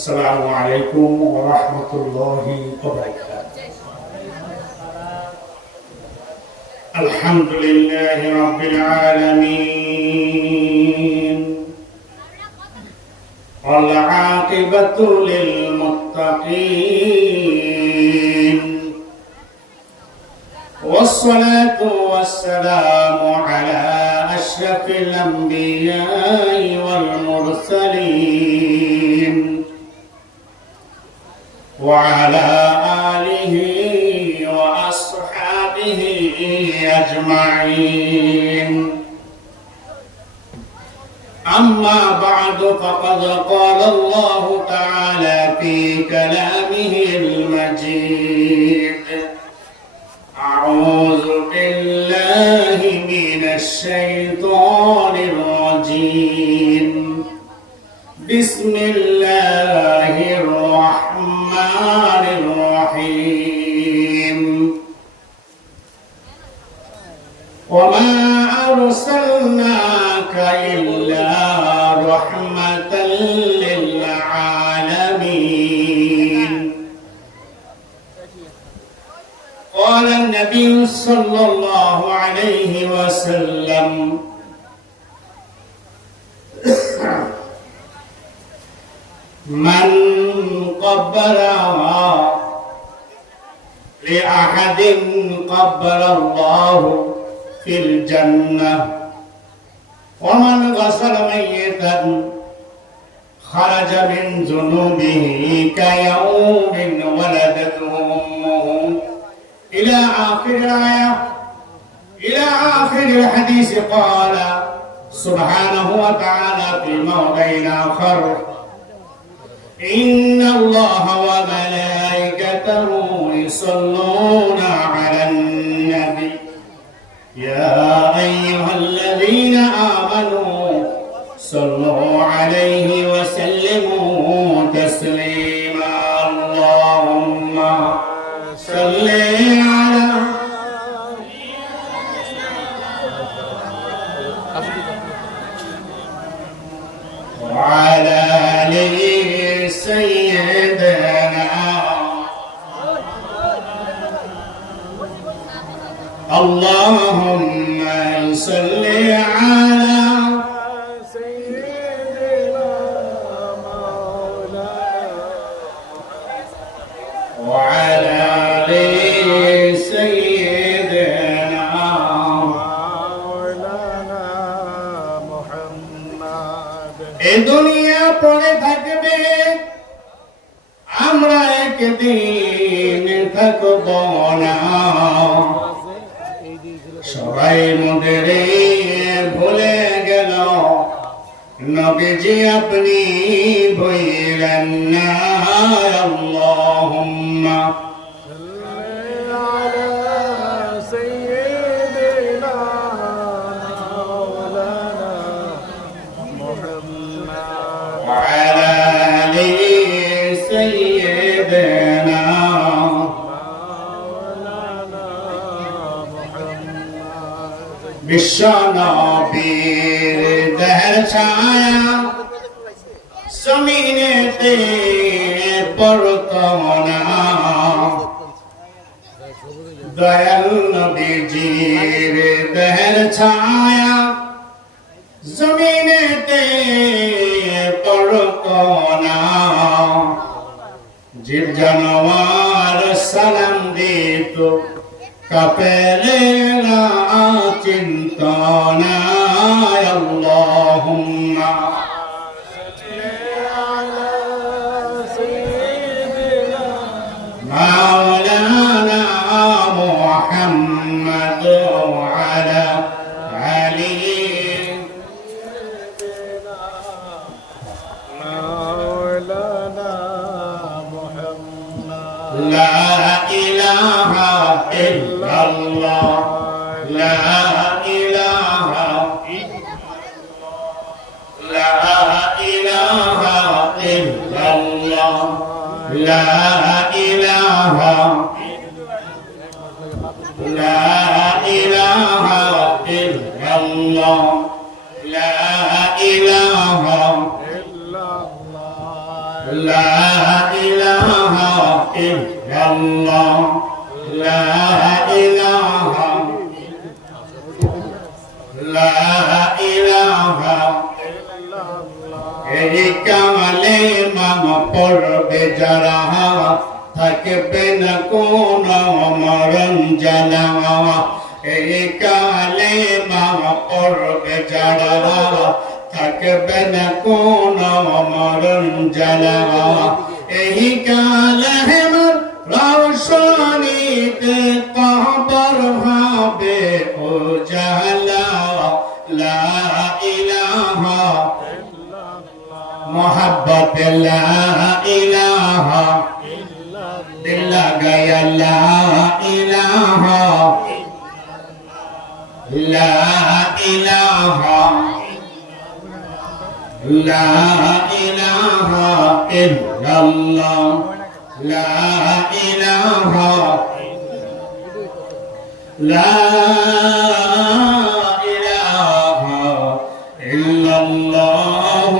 السلام عليكم ورحمة الله وبركاته. الحمد لله رب العالمين. والعاقبة للمتقين. والصلاة والسلام على أشرف الأنبياء والمرسلين. أجمعين أما بعد فقد قال الله تعالى في كلامه المجيد أعوذ بالله من الشيطان وما أرسلناك إلا رحمة للعالمين. قال النبي صلى الله عليه وسلم من قبلها لأحد قبل الله في الجنة. ومن غسل ميتا خرج من ذنوبه كيوم ولدته أمه. إلى آخر الآية. إلى آخر الحديث قال سبحانه وتعالى في موضع آخر. إن الله وملائكته يصلون على يا أيها الذين آمنوا صلوا عليه একদিন থাকব না। সবাই মোদের ভুলে গেল। নবীজি আপনি বইলেন না। আল্লাহুম্মা বিশ্ব নবীর দেহের ছায়া জমিনেতে পড়ত না দয়াল নবীজির দেহের ছায়া জমিনেতে পড়ত না জীব জানোয়ার সালাম দিত كفرنا چنتنا يا اللهم صل على سيدنا الله لا إله إلا الله لا إله إلا الله لا إله لا إله এই কামালে মাম পড়বে যারা থাকবে না কোন মরণ জানা এই করবে যারা থাকবে না কোন অমর যারা এই কাল হেমার রোশনীতে কবর হবে ও জালা লা ইলাহা। لا إله لا إله إلا الله لا إله لا إله إلا الله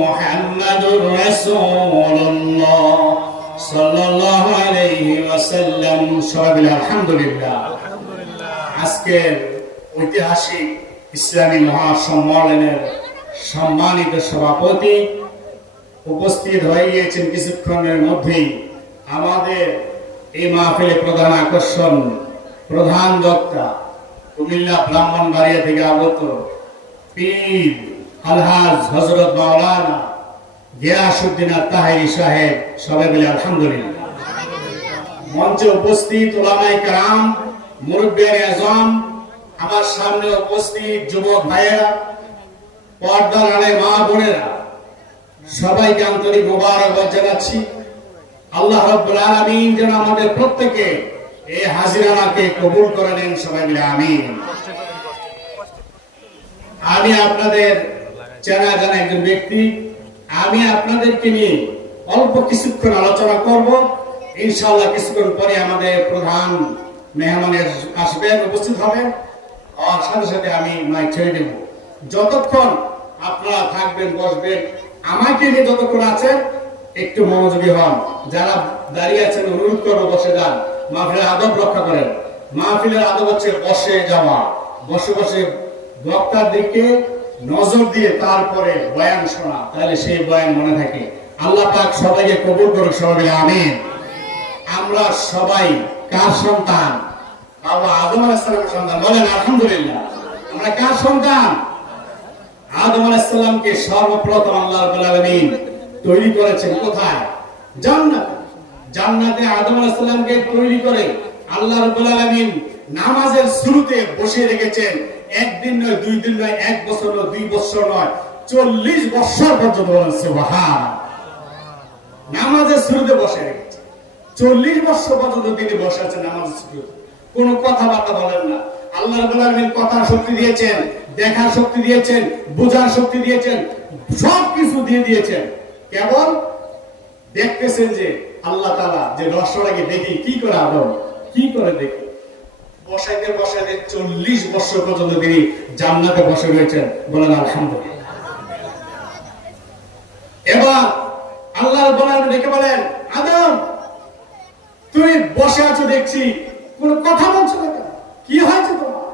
محمد رسول الله صلى الله عليه وسلم. شباب الحمد لله. الحمد لله. عسكر ঐতিহাসিক ইসলামী মহাসম্মেলনের সম্মানিত সভাপতি উপস্থিত হয়ে গিয়েছেন কিছুক্ষণের মধ্যেই। আমাদের এই মাহফিলে প্রধান আকর্ষণ, প্রধান বক্তা কুমিল্লা ব্রাহ্মণবাড়িয়া থেকে আগত পীর আলহাজ হজরত মাওলানা গিয়াসুদ্দিন তাহিরি সাহেব, সবাই বলে আলহামদুলিল্লাহ। মঞ্চে উপস্থিত ওলামাই কারাম, মুরব্বিয়ান আজম আমার সামনে উপস্থিত যুবক ভাইয়েরা, পর্দার আড়ে মা বোনেরা, সবাইকে আন্তরিক মোবারকবাদ জানাচ্ছি। আল্লাহ রাব্বুল আলামিন যেন আমাদের প্রত্যেকে এই হাজিরানাকে কবুল করে নেন, সবাই মিলে আমিন। আমি আপনাদের চেনা জানা একজন ব্যক্তি। আমি আপনাদেরকে নিয়ে অল্প কিছুক্ষণ আলোচনা করব। ইনশাআল্লাহ কিছুক্ষণ পরে আমাদের প্রধান মেহমানের আসবেন, উপস্থিত হবেন। আর সাথে সাথে আমি মাইক ছেড়ে দেব। যতক্ষণ আপনারা থাকবেন, বসবেন, আমাকে নিয়ে যতক্ষণ আছেন একটু মনোযোগী হন। যারা দাঁড়িয়ে আছেন, অনুরোধ করব, বসে যান। মাহফিলের আদব রক্ষা করেন। মাহফিলের আদব হচ্ছে বসে যাওয়া। বসে বসে বক্তার দিকে নজর দিয়ে তারপরে বয়ান শোনা। তাহলে সেই বয়ান মনে থাকে। আল্লাহ পাক সবাইকে কবুল করুক, সবাই আমিন। আমরা সবাই কার সন্তান? বাবা আদম আলাইসালামের সন্তান বলেন, আলহামদুলিল্লাহ, আমরা কার সন্তান? আদম আলাইসাল্লামকে সর্বপ্রথম আল্লাহ তৈরি করেছেন কোথায়? জান্নাত। জান্নাতে আদম আলাইসাল্লামকে তৈরি করে আল্লাহ নামাজের শুরুতে বসিয়ে রেখেছেন। একদিন নয়, দুই দিন নয়, এক বছর নয়, দুই বছর নয়, চল্লিশ বছর পর্যন্ত নামাজের শুরুতে বসে রেখেছে চল্লিশ বছর পর্যন্ত তিনি বসে আছেন নামাজের শুরুতে। কোন কথাবার্তা বলেন না। আল্লাহ রাব্বুল কথার শক্তি দিয়েছেন, দেখার শক্তি দিয়েছেন, বোঝার শক্তি দিয়েছেন সব কিছু দিয়ে দিয়েছেন। কেবল দেখতেছেন যে আল্লাহ তাআলা যে রসটাকে দেখি কি করে আদম, কি করে দেখি? বসাইতে বসাইতে চল্লিশ বছর পর্যন্ত তিনি জান্নাতে বসে রয়েছেন। বলেন আলহামদুলিল্লাহ। এবার আল্লাহ বলার ডেকে বলেন, আদম, তুমি বসে আছো দেখছি কথা বলছো না কেন? কি হয়েছে তোমার?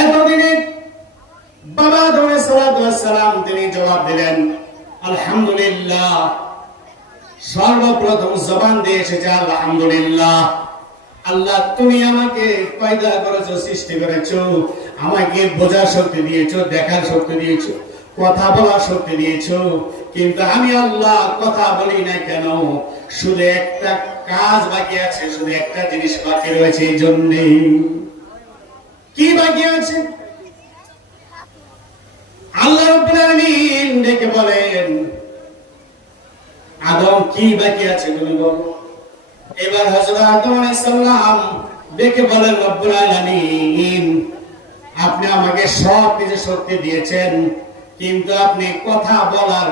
এতদিনে বাবা সালাম তিনি জবাব দিলেন, আলহামদুলিল্লাহ। সর্বপ্রথম জবান দিয়ে এসেছে, আলহামদুলিল্লাহ। আল্লাহ, তুমি আমাকে পয়দা করেছ, সৃষ্টি করেছ, আমাকে বোঝার শক্তি দিয়েছ, দেখার শক্তি দিয়েছ। কথা বলার শক্তি দিয়েছ। কিন্তু আমি আল্লাহ কথা বলি না কেন? শুধু একটা কাজ বাকি আছে, শুধু একটা জিনিস বাকি রয়েছে এই জন্যে কি বাকি আছে? আল্লাহ ডেকে বলেন, আদম, কি বাকি আছে তুমি বলো? এবার হযরত আদম আলাইহিস সালাম ডেকে বলেন, রব্বুল আপনি আমাকে সব কিছু শক্তি দিয়েছেন। কিন্তু আপনি কথা বলার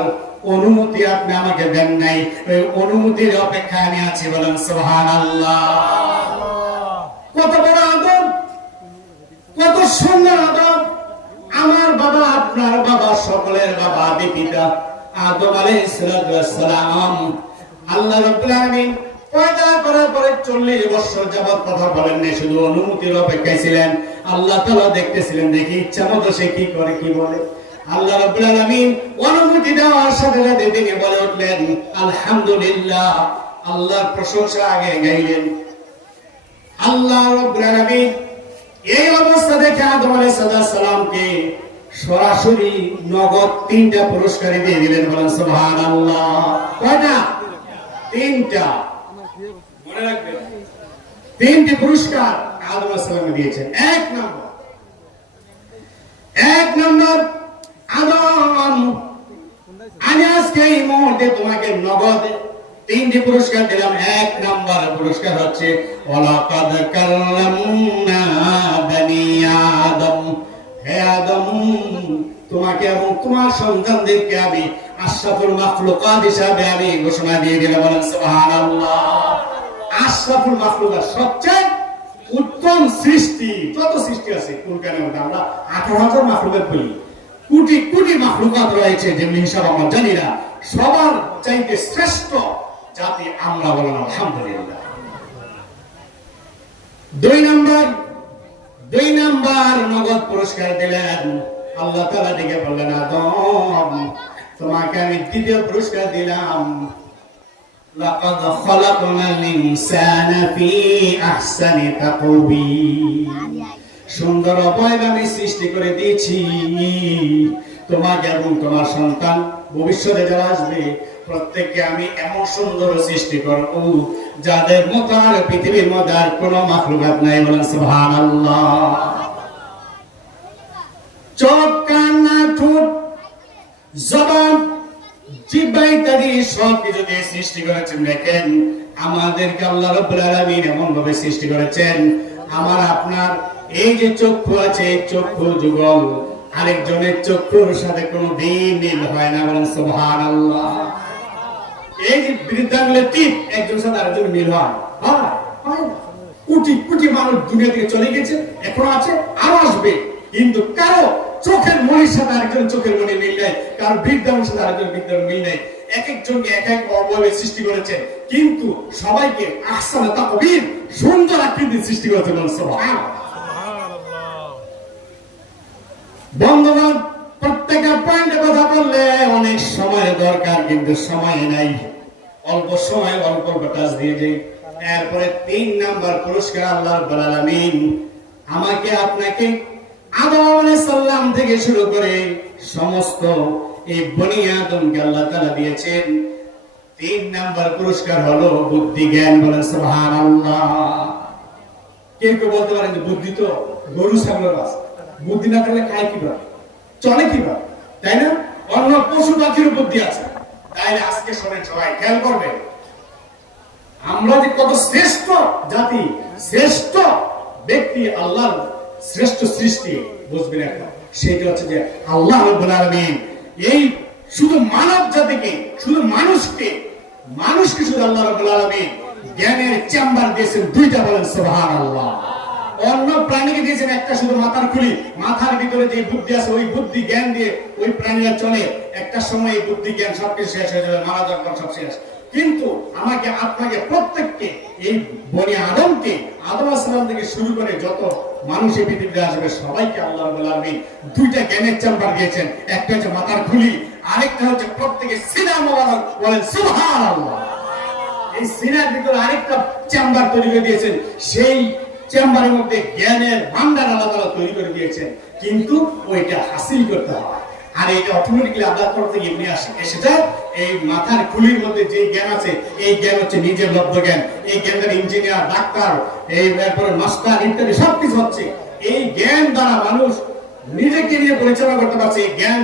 অনুমতি আপনি আমাকে দেন নাই। ওই অনুমতির অপেক্ষায় আমি আছি বলেন, সুবহানাল্লাহ। কত বড় আদম কত সুন্দর আদম আমার বাবা, আপনার বাবা, সকলের বাবা আদি পিতা আদম আলাইহিস সালাম আল্লাহ রাব্বুল পয়দা করার পরে চল্লিশ বছর যাবৎ কথা বলেননি শুধু অনুমতির অপেক্ষায় ছিলেন। আল্লাহ তালা দেখতেছিলেন, দেখি ইচ্ছা মতো সে কি করে, কি বলে? আল্লাহ রাব্বুল আলামিন অনুমতি দেওয়ার সাথে সাথে তিনি বলে উঠলেন, আলহামদুলিল্লাহ, আল্লাহর প্রশংসা আগে গাইলেন। আল্লাহ রাব্বুল আলামিন এই অবস্থা দেখে আদম আলাইহিস সালামকে সরাসরি নগদ তিনটা পুরস্কার দিয়ে দিলেন, বলেন, সুবহানাল্লাহ। কয়টা তিনটা। মনে রাখবেন, তিনটি পুরস্কার আদম আলাইহিস দিয়েছেন। এক নম্বর। এক নম্বর তোমাকে নগদ তিনটি পুরস্কার দিলাম। এক পুরস্কার হচ্ছে ওয়ালাকাদ আদম। তোমাকে এবং তোমার সন্তানদেরকে আমি আশরাফুল মাখলুকাত হিসাবে আমি ঘোষণা দিয়ে দিলাম। বলেন, সুবহানাল্লাহ। আশরাফুল মাখলুকাত সবচেয়ে উত্তম সৃষ্টি, যত সৃষ্টি আছে মধ্যে আমরা আঠারো হাজার মাখলুকাত বলি। কোটি কোটি মাখলুকাত রয়েছে যেমনি হিসাব আমরা জানি না সবার চাইতে শ্রেষ্ঠ জাতি আমরা বলেন আলহামদুলিল্লাহ দুই নম্বর দুই নাম্বার নগদ পুরস্কার দিলেন আল্লাহ তালা দিকে বললেন আদম তোমাকে আমি দ্বিতীয় পুরস্কার দিলাম لقد خلقنا الإنسان في أحسن تقويم সুন্দর অবয়ব আমি সৃষ্টি করে দিয়েছি। তোমাকে এবং তোমার সন্তান ভবিষ্যতে যারা আসবে প্রত্যেককে আমি এমন সুন্দর সৃষ্টি করব যাদের মতো আর পৃথিবীর মধ্যে আর কোনো মাখলুকাত নাই বলেন সুবহানাল্লাহ। চোখ কান নাক, ঠোঁট জবান জিব্বা ইত্যাদি সব কিছু দিয়ে সৃষ্টি করেছেন দেখেন আমাদেরকে আল্লাহ রাব্বুল আলামিন এমন ভাবে সৃষ্টি করেছেন। আমার আপনার এই যে চক্ষু আছে চক্ষু যুগল। আরেকজনের চক্ষুর সাথে কোনো দিন মিল হয় না বলেন সুবহানাল্লাহ। এই যে টিপ একজনের সাথে আরেকজন মিল। কোটি কোটি মানুষ দুনিয়া থেকে চলে গেছে, এখনও আছে, আরও আসবে। কিন্তু কারও চোখের মনির সাথে আরেকজন চোখের মনি মিল নেই, কারও বৃদ্ধাঙ্গুলের সাথে আরেকজন বৃদ্ধাঙ্গুল মিল নেই। এক একজনকে এক এক অবয়বে সৃষ্টি করেছে। কিন্তু সবাইকে আহসানে তাকবীর, সুন্দর আকৃতির সৃষ্টি করেছেন বলেন বন্ধুগণ প্রত্যেকটা পয়েন্টে কথা বললে অনেক সময় দরকার, কিন্তু সময় নাই। অল্প সময়, অল্প কাজ দিয়ে যাই এরপরে তিন নাম্বার পুরস্কার আল্লাহ আলামিন। আমাকে আপনাকে আদম আলাইহিস সালাম থেকে শুরু করে সমস্ত এই বনি আদমকে আল্লাহ তাআলা দিয়েছেন। তিন নাম্বার পুরস্কার হলো বুদ্ধি, জ্ঞান বলেন সুবহানাল্লাহ। কেউ কেউ বলতে পারেন যে বুদ্ধি তো গরু, ছাগলের বাস বুদ্ধি না থাকলে খায় কীভাবে? চলে কীভাবে? তাই না? অন্য পশু পাখির বুদ্ধি আছে। তাইলে আজকে শোনেন সবাই, খেয়াল করবে আমরা যে কত শ্রেষ্ঠ জাতি, শ্রেষ্ঠ ব্যক্তি, আল্লাহর শ্রেষ্ঠ সৃষ্টি, বুঝবেন এখন সেটা হচ্ছে যে আল্লাহ রাব্বুল আলামিন এই শুধু মানব জাতিকে, শুধু মানুষকে মানুষকে শুধু আল্লাহ রাব্বুল আলামিন জ্ঞানের চেম্বার দিয়েছেন দুইটা বলেন সুবহানাল্লাহ। অন্য প্রাণীকে দিয়েছেন একটা শুধু মাথার খুলি। মাথার ভিতরে যে বুদ্ধি আছে, ওই বুদ্ধি জ্ঞান দিয়ে ওই প্রাণীরা চলে। একটা সময় এই বুদ্ধি জ্ঞান সবকিছু শেষ হয়ে যাবে, মারা যাওয়ার সব শেষ। কিন্তু আমাকে, আপনাকে প্রত্যেককে, এই বনি আদমকে, আদম আসসালাম থেকে শুরু করে যত মানুষ এই পৃথিবীতে আসবে, সবাইকে আল্লাহ রাব্বুল দুইটা জ্ঞানের চেম্বার দিয়েছেন। একটা হচ্ছে মাথার খুলি, আরেকটা হচ্ছে প্রত্যেকে সিনা মোবারক বলেন, সুবহানাল্লাহ। এই সিনার ভিতরে আরেকটা চেম্বার তৈরি করে দিয়েছেন। সেই চেম্বারের মধ্যে জ্ঞানের ভান্ডার আল্লাহ তাআলা তৈরি করে দিয়েছেন। কিন্তু ওইটা হাসিল করতে হয় আর এটা অটোমেটিক্যালি আল্লাহর তরফ থেকে এমনি আসে। এসে যায়, এই মাথার খুলির মধ্যে যে জ্ঞান আছে, এই জ্ঞান হচ্ছে নিজের লব্ধ জ্ঞান। এই জ্ঞানের ইঞ্জিনিয়ার ডাক্তার এই এরপরে মাস্টার ইত্যাদি সবকিছু হচ্ছে। এই জ্ঞান দ্বারা মানুষ নিজেকে নিয়ে পরিচালনা করতে পারছে। এই জ্ঞান,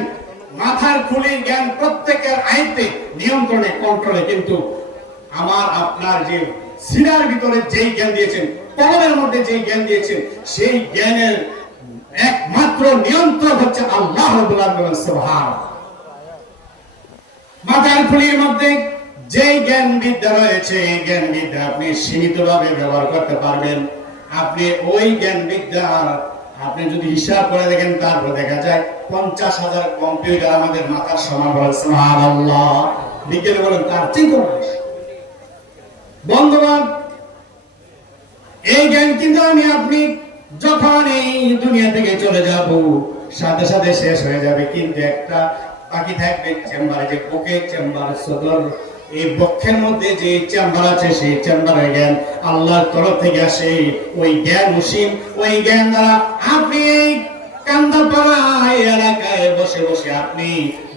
মাথার খুলির জ্ঞান প্রত্যেকের আয়ত্তে, নিয়ন্ত্রণে কন্ট্রোলে কিন্তু আমার, আপনার যে সিনার ভিতরে যেই জ্ঞান দিয়েছেন কলমের মধ্যে যেই জ্ঞান দিয়েছেন, সেই জ্ঞানের একমাত্র নিয়ন্ত্রক হচ্ছে আল্লাহ রাব্বুল আলামিন খুলির মধ্যে যেই জ্ঞান বিদ্যা রয়েছে, এই জ্ঞান বিদ্যা আপনি সীমিতভাবে ব্যবহার করতে পারবেন। আপনি ওই জ্ঞান বিদ্যা আপনি যদি হিসাব করে দেখেন, তারপর দেখা যায় পঞ্চাশ হাজার কম্পিউটার আমাদের মাথার সমান সুবহানাল্লাহ। বলেন, তার কম বন্ধুবান এই জ্ঞান কিন্তু আমি আপনি যখন এই দুনিয়া থেকে চলে যাব, সাথে সাথে শেষ হয়ে যাবে। কিন্তু একটা বাকি থাকবে চেম্বারে, যে বুকে চেম্বার, সদর। এই বক্ষের মধ্যে যে চেম্বার আছে, সেই চেম্বারে জ্ঞান আল্লাহর তরফ থেকে আসে। ওই জ্ঞান মুসিম ওই জ্ঞান দ্বারা আপনি কান্দাপাড়া এলাকায় বসে বসে আপনি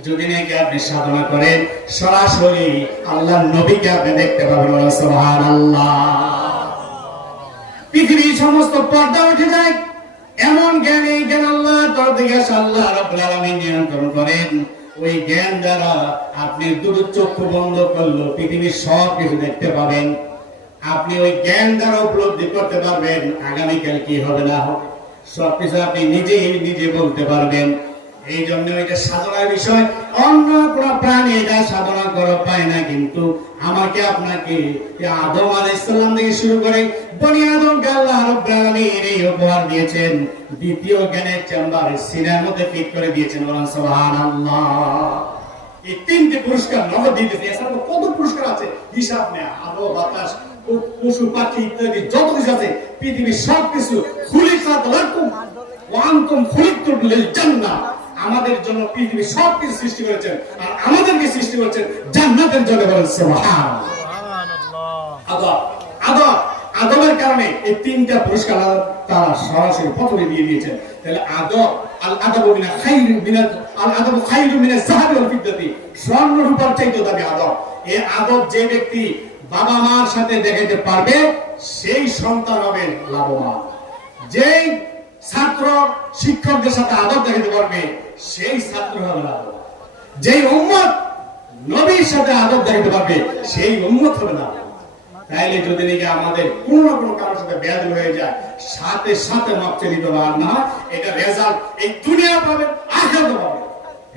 যদি নাকি আপনি সাধনা করেন, সরাসরি আল্লাহ নবীকে আপনি দেখতে পাবেন আল্লাহ সমস্ত পর্দা উঠে যায়। এমন জ্ঞান এই জ্ঞান আল্লাহ আল্লাহ নিয়ন্ত্রণ করেন। ওই জ্ঞান দ্বারা আপনি দুটো চক্ষু বন্ধ করল পৃথিবীর সব কিছু দেখতে পাবেন। আপনি ওই জ্ঞান দ্বারা উপলব্ধি করতে পারবেন, আগামীকাল কি হবে না হবে। সবকিছু আপনি নিজেই নিজে বলতে পারবেন। এই জন্য এটা সাধনার বিষয়। অন্য কোন প্রাণী এটা সাধনা করা পায় না, কিন্তু আমাকে আপনাকে আদম আলাইহিস সালাম থেকে শুরু করে বনি আল্লাহ এই উপহার দিয়েছেন। দ্বিতীয় জ্ঞানের চেম্বার সিনার মধ্যে ফিট করে দিয়েছেন বলেন এই তিনটি পুরস্কার নগদ এছাড়া কত পুরস্কার আছে? হিসাব আলো, বাতাস পশু, পাখি ইত্যাদি, যত কিছু আছে, পৃথিবীর সব কিছু আমাদের জন্য পৃথিবীর সব কিছু সৃষ্টি করেছেন। আর আমাদেরকে সৃষ্টি করেছেন, জান্নাতের জন্য বলেন আদব আদব, আদবের কারণে এই তিনটা পুরস্কার তারা সরাসরি প্রথমে দিয়ে দিয়েছেন। তাহলে আদব, আল আদব মিনা খাইরু মিনা, আল আদব খাইরু মিনা যাহাবি ওয়াল ফিদ্দাতি, স্বর্ণ রূপার চাইতে দাবি আদব। এই আদব যে ব্যক্তি বাবা মার সাথে দেখাইতে পারবে, সেই সন্তান হবে লাভবান। যেই ছাত্র শিক্ষকদের সাথে আদব দেখাতে পারবে, সেই ছাত্র হবে লাভবান যেই উম্মত নবীর সাথে আদব দেখাতে পারবে, সেই উম্মত হবে না। তাইলে যদি নাকি আমাদের কোন না কোনো কারোর সাথে ব্যাধ হয়ে যায়, সাথে সাথে মাপ চালিত আর না, এটা রেজাল্ট এই দুনিয়া পাবে আখেরাতে পাবে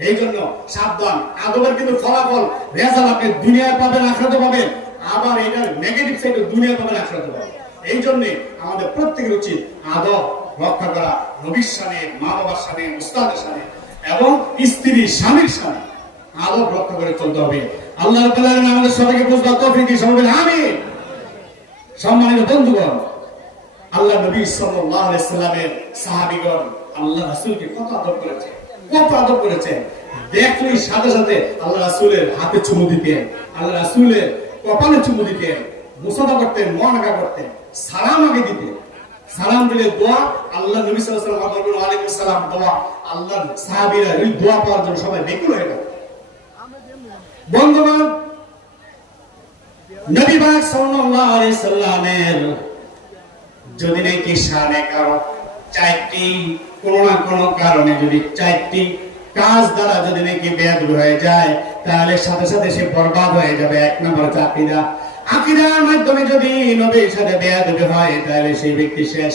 এই জন্য সাবধান, আদবের কিন্তু ফলাফল রেজাল্ট আপনি দুনিয়ায় পাবেন, আখেরাতে পাবেন। আবার এটার নেগেটিভ সাইডে দুনিয়া পাবেন, আখেরাতে পাবেন। এই জন্য আমাদের প্রত্যেকের উচিত আদব রক্ষা করা নবীর সামনে মা বাবার সামনে উস্তাদের সামনে এবং স্ত্রী স্বামীর সামনে আদব রক্ষা করে চলতে হবে। আল্লাহ আমাদের সবাইকে বুঝবার তৌফিক দিয়ে সবাই আমিন। সম্মানিত বন্ধুগণ, আল্লাহ নবী আলাইহি সাল্লামের সাহাবীগণ আল্লাহ রাসূলকে কত আদব করেছে, কত আদব করেছে। দেখলেই সাথে সাথে আল্লাহ রাসূলের হাতে চুমু দিতেন, আল্লাহ রাসূলের কপালে চুমু দিতেন মুসাদা করতেন মহানাকা করতেন, সালাম আগে দিতেন। সালাম দিলে দোয়া, আল্লাহ নবী সাল্লাল্লাহু আলাইহি বলবেন ওয়ালাইকুম সালাম, দোয়া। আল্লাহর সাহাবীরা এই দোয়া পাওয়ার জন্য সবাই বেকুল হয়ে গেল। বন্ধুগণ, নবী পাক সাল্লাল্লাহু আলাইহি সাল্লামের যদি নাকি শানে কারও চারটি, কোনো না কোনো কারণে যদি চারটি কাজ দ্বারা যদি নাকি বেয়াদ হয়ে যায়, তাহলে সাথে সাথে সে বরবাদ হয়ে যাবে। এক নম্বর চাকরিরা আকিদার মাধ্যমে যদি নবীর সাথে বেয়াদ হয়, তাহলে সেই ব্যক্তি শেষ।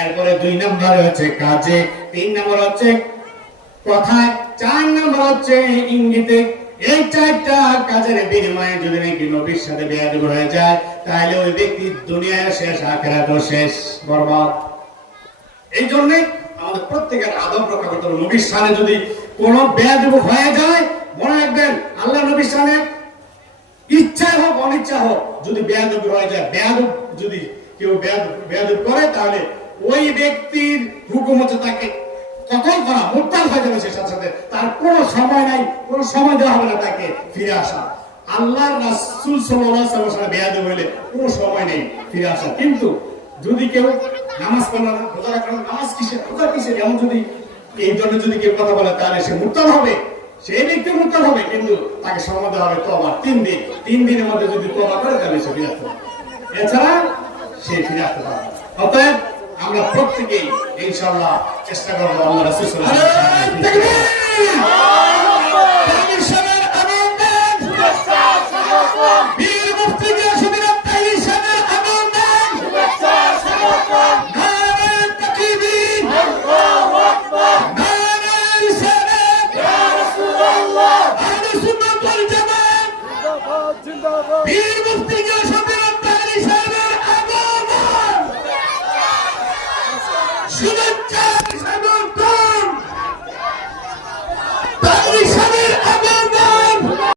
এরপরে দুই নম্বর হচ্ছে কাজে, তিন নম্বর হচ্ছে কথায়, চার নম্বর হচ্ছে ইঙ্গিতে। এই চারটা কাজের বিনিময়ে যদি নাকি নবীর সাথে বেয়াদব হয়ে যায়, তাহলে ওই ব্যক্তি দুনিয়ায় শেষ, আখেরাতও শেষ। বরবাদ। এই জন্য আমাদের প্রত্যেকের আদব রক্ষা করতে হবে। নবীর সামনে যদি কোনো বেয়াদব হয়ে যায়, মনে রাখবেন, আল্লাহ নবীর সামনে অনিচ্ছা হোক, যদি বেয়াদব হয়ে যায়, বেয়াদব যদি কেউ বেয়াদব করে, তাহলে ওই ব্যক্তির হুকুম হচ্ছে তাকে কতল করা মোরতাল হয়ে যাবে সে সাথে তার কোনো সময় নাই, কোনো সময় দেওয়া হবে না তাকে ফিরে আসা। আল্লাহর রাসূল ওয়াসাল্লাম বেয়াদব হইলে কোনো সময় নেই ফিরে আসা। কিন্তু যদি কেউ নামাজ পড়ল না, রোজা রাখল নামাজ কিসের, রোজা কিসের? এমন যদি, এই জন্য যদি কেউ কথা বলে, তাহলে সে মুক্তাল হবে। সেই ব্যক্তি মুক্ত হবে কিন্তু তাকে সময় দেওয়া হবে তোমার তিন দিন। তিন দিনের মধ্যে যদি তোমা করে তাহলে সে ফিরে আসতে এছাড়া সে ফিরে আসতে পারবে। অতএব আমরা প্রত্যেকেই ইনশাল্লাহ চেষ্টা করব আল্লাহ রাসূল